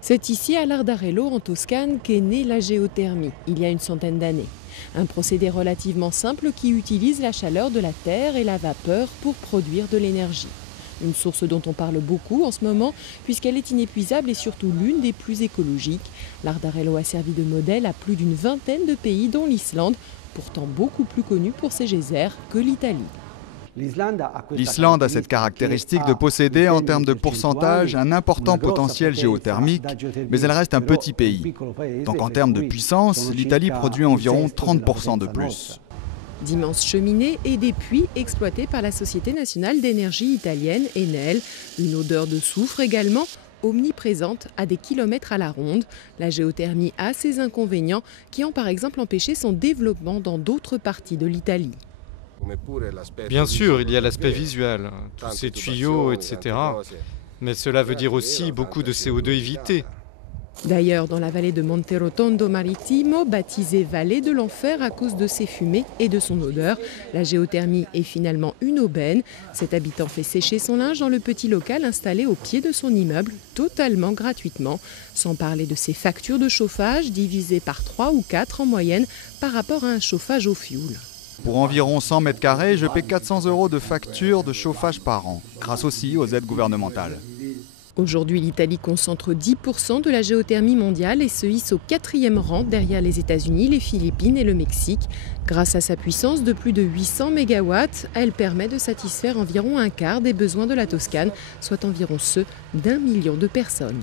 C'est ici à Lardarello, en Toscane, qu'est née la géothermie, il y a une centaine d'années. Un procédé relativement simple qui utilise la chaleur de la terre et la vapeur pour produire de l'énergie. Une source dont on parle beaucoup en ce moment, puisqu'elle est inépuisable et surtout l'une des plus écologiques. Lardarello a servi de modèle à plus d'une vingtaine de pays, dont l'Islande, pourtant beaucoup plus connue pour ses geysers que l'Italie. L'Islande a cette caractéristique de posséder, en termes de pourcentage, un important potentiel géothermique, mais elle reste un petit pays. Donc en termes de puissance, l'Italie produit environ 30% de plus. D'immenses cheminées et des puits exploités par la Société nationale d'énergie italienne, Enel. Une odeur de soufre également, omniprésente à des kilomètres à la ronde. La géothermie a ses inconvénients qui ont par exemple empêché son développement dans d'autres parties de l'Italie. Bien sûr, il y a l'aspect visuel, tous ces tuyaux, etc. Mais cela veut dire aussi beaucoup de CO2 évité. D'ailleurs, dans la vallée de Monterotondo Marittimo, baptisée vallée de l'enfer à cause de ses fumées et de son odeur, la géothermie est finalement une aubaine. Cet habitant fait sécher son linge dans le petit local installé au pied de son immeuble, totalement gratuitement. Sans parler de ses factures de chauffage, divisées par 3 ou 4 en moyenne par rapport à un chauffage au fioul. Pour environ 100 mètres carrés, je paie 400 € de facture de chauffage par an, grâce aussi aux aides gouvernementales. Aujourd'hui, l'Italie concentre 10% de la géothermie mondiale et se hisse au 4e rang derrière les États-Unis, les Philippines et le Mexique. Grâce à sa puissance de plus de 800 MW, elle permet de satisfaire environ un quart des besoins de la Toscane, soit environ ceux d'1 million de personnes.